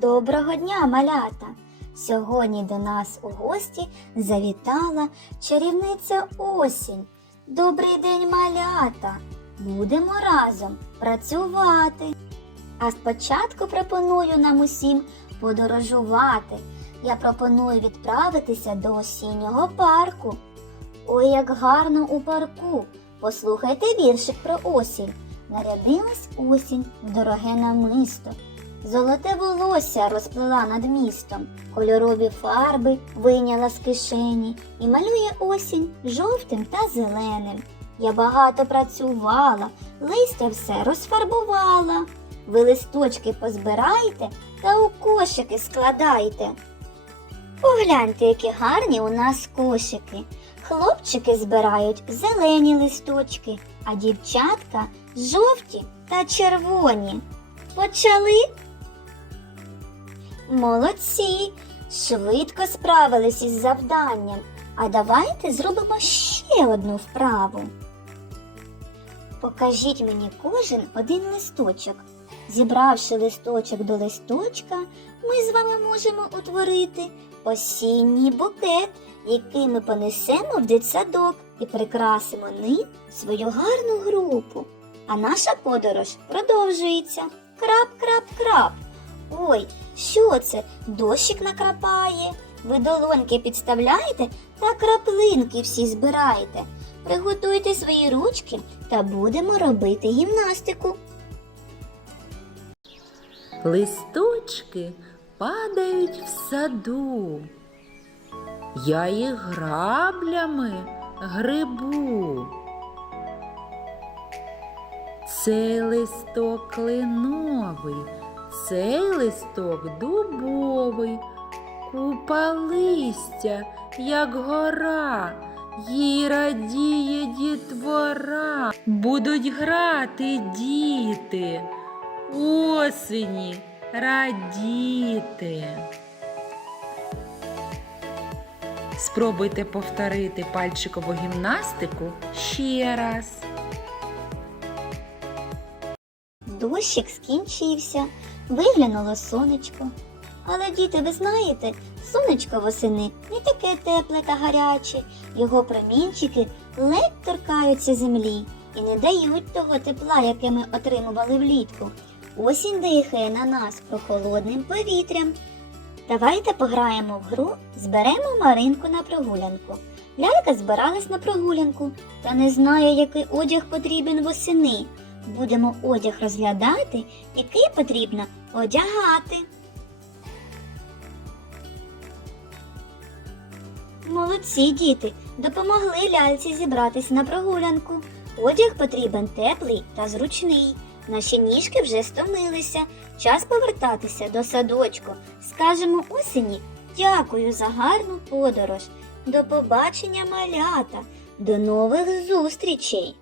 Доброго дня, малята! Сьогодні до нас у гості завітала чарівниця осінь. Добрий день, малята! Будемо разом працювати. А спочатку пропоную нам усім подорожувати. Я пропоную відправитися до осіннього парку. Ой, як гарно у парку! Послухайте віршик про осінь. Нарядилась осінь в дороге намисто. Золоте волосся розплила над містом, кольорові фарби вийняла з кишені і малює осінь жовтим та зеленим. Я багато працювала, листя все розфарбувала. Ви листочки позбирайте та у кошики складайте. Погляньте, які гарні у нас кошики. Хлопчики збирають зелені листочки, а дівчатка жовті та червоні. Почали? Молодці! Швидко справились із завданням. А давайте зробимо ще одну вправу. Покажіть мені кожен один листочок. Зібравши листочок до листочка, ми з вами можемо утворити осінній букет, який ми понесемо в дитсадок і прикрасимо ним свою гарну групу. А наша подорож продовжується. Крап, крап, крап. Ой, що це? Дощик накрапає. Ви долоньки підставляєте та краплинки всі збираєте. Приготуйте свої ручки та будемо робити гімнастику. Листочки падають в саду. Я їх граблями грибу. Цей листок кленовий, цей листок дубовий, купа листя, як гора, їй радіє дітвора. Будуть грати діти, осені радіти. Спробуйте повторити пальчикову гімнастику ще раз. Дощик скінчився, виглянуло сонечко. Але, діти, ви знаєте, сонечко восени не таке тепле та гаряче, його промінчики ледь торкаються землі і не дають того тепла, яке ми отримували влітку. Осінь дихає на нас прохолодним повітрям. Давайте пограємо в гру, зберемо Маринку на прогулянку. Лялька збиралась на прогулянку та не знає, який одяг потрібен восени. Будемо одяг розглядати, який потрібно одягати. Молодці діти, допомогли ляльці зібратися на прогулянку. Одяг потрібен теплий та зручний. Наші ніжки вже стомилися. Час повертатися до садочку. Скажемо осені дякую за гарну подорож. До побачення, малята, до нових зустрічей!